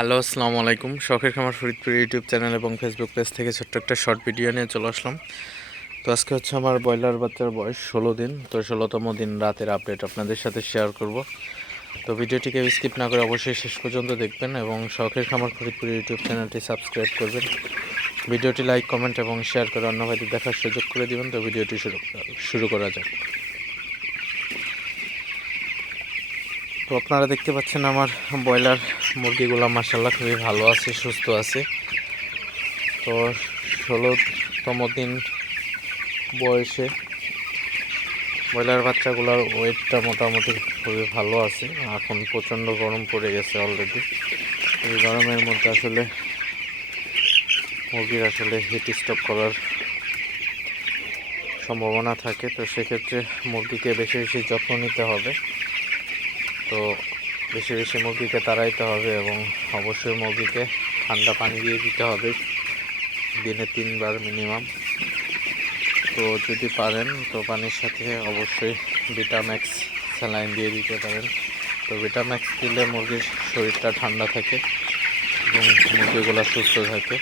Hello, আসসালামু আলাইকুম। শখের খামার ফরিদপুর ইউটিউব চ্যানেল এবং ফেসবুক পেজ থেকে ছোট্ট একটা শর্ট ভিডিও নিয়ে চলে আসলাম। তো আজকে হচ্ছে আমার ব্রয়লার বাচ্চার বয়স ষোলো দিন, তো ষোলোতম দিন রাতের আপডেট আপনাদের সাথে শেয়ার করব। তো ভিডিওটিকে স্কিপ না করে অবশ্যই শেষ পর্যন্ত দেখবেন এবং শখের খামার ফরিদপুর ইউটিউব চ্যানেলটি সাবস্ক্রাইব করবেন। ভিডিওটি লাইক কমেন্ট এবং শেয়ার করে অন্য ভাইদের দেখার সুযোগ করে দিবেন। তো ভিডিওটি শুরু শুরু করা যাক। তো আপনারা দেখতে পাচ্ছেন আমার ব্রয়লার মুরগিগুলো মার্শাল্লাহ খুবই ভালো আছে, সুস্থ আছে। তো ষোলোতম দিন বয়সে ব্রয়লার বাচ্চাগুলোর ওয়েটটা মোটামুটি খুবই ভালো আছে। এখন প্রচণ্ড গরম পড়ে গেছে অলরেডি এই গরমের মধ্যে আসলে মুরগির আসলে হিট স্টক করার সম্ভাবনা থাকে। তো সেক্ষেত্রে মুরগিকে বেশি বেশি যত্ন নিতে হবে। তো বেশি বেশি মুরগিকে তাড়াইতে হবে এবং অবশ্যই মুরগিকে ঠান্ডা পানি দিয়ে দিতে হবে। দিনে তিনবার মিনিমাম। তো যদি পারেন, তো পানির সাথে অবশ্যই ভিটাম্যাক্স স্যালাইন দিয়ে দিতে পারেন। তো ভিটাম্যাক্স দিলে মুরগির শরীরটা ঠান্ডা থাকে এবং মুরগিগুলো সুস্থ থাকে।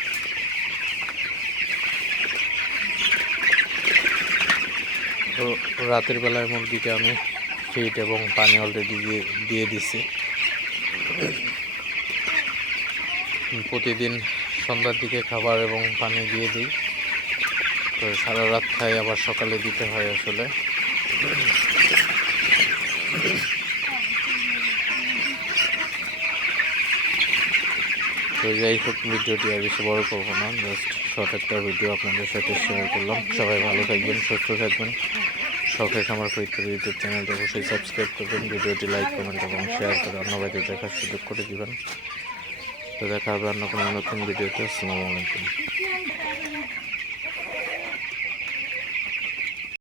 তো রাতের বেলায় মুরগিকে আমি ফিট এবং পানি অলরেডি দিয়ে দিয়ে দিছি। প্রতিদিন সন্ধ্যার দিকে খাবার এবং পানি দিয়ে দিই। তো সারা রাত খাই, আবার সকালে দিতে হয় আসলে। তো যাই হোক, ভিডিওটি আর বেশি বড় করব না জাস্ট শর্ট একটা ভিডিও আপনাদের সাথে শেয়ার করলাম। সবাই ভালো থাকবেন, সুস্থ থাকবেন। শখের খামার ফরিদপুর ইউটিউব চ্যানেলটি অবশ্যই সাবস্ক্রাইব করবেন, ভিডিওটি লাইক কমেন্ট এবং শেয়ার করে অন্য দেখার সুযোগ করে দিবেন। তো দেখা হবে অন্য কোনো নতুন ভিডিওতে, আসসালামু আলাইকুম।